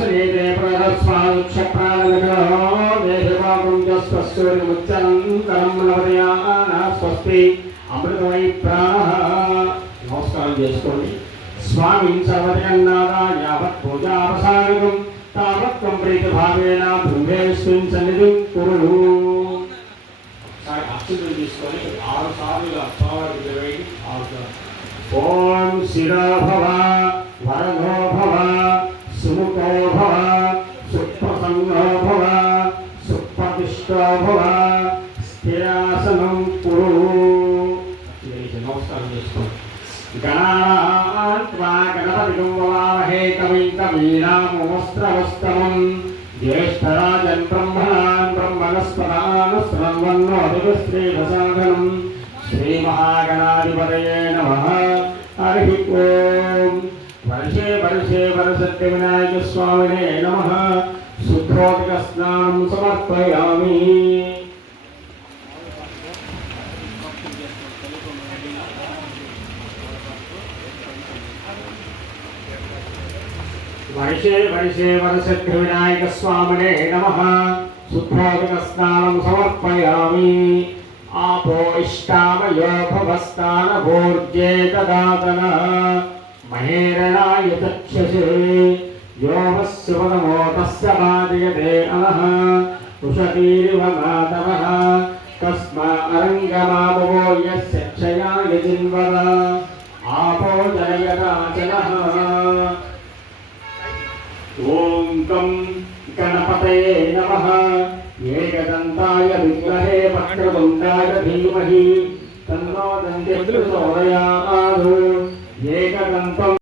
वासनेते प्रदस्वाक्षप्राणविग्रहो देशभागं च स्वस्योर्मुच्चनन्तरं नवदयाना स्वस्ति अमृतमयि प्राणः नमस्कारं చేసుకోండి स्वामी सर्वजगन्नाथा यावत् पूजावसानकं तावत् त्वं प्रीतभावेन ब्रह्मेश्वरं सन्निधिं कुरु साई अक्षतలు తీసుకొని 6 సార్లు అమ్మవారికి వేడి ఓం శిరో భవ వరదో భవ సుముఖో భవ సుప్రసన్నో భవ సుప్రతిష్టో భవ స్థిరాసనం కురు నమస్కారం చేసుకోండి गणात्वा गणपतिं ववामहे कविं कवीनामुमस्त्रवस्तमं ज्येष्ठराजन् ब्रह्मणान् ब्रह्मणस्पदानुस्रवन्नोतिश्रीप्रसादनं श्रीमहागणाधिपतये नमः हरिः ओम् वर्षे वर्षे वरसिद्धिविनायकस्वामिने नमः शुद्धोदकस्नानं समर्पयामि वर्षे वर्षे वरसिद्धिविनायकस्वामिने नमः शुद्धोदकस्नानं समर्पयामि आपो इष्टामयो भवस्तानभूर्जे ददातनः महेरणाय चक्षुषे यो वस्य पदमो तस्य पादयते अनः उषतीरिव मातवः तस्मा अरङ्गमामवो यस्य क्षयाय जिन्वद आपो जलयदाचलः ओम कं गणपतये नमः एकदन्ताय विद्महे वक्रतुण्डाय धीमहि तन्नो दन्ति प्रचोदयात् एकदन्तं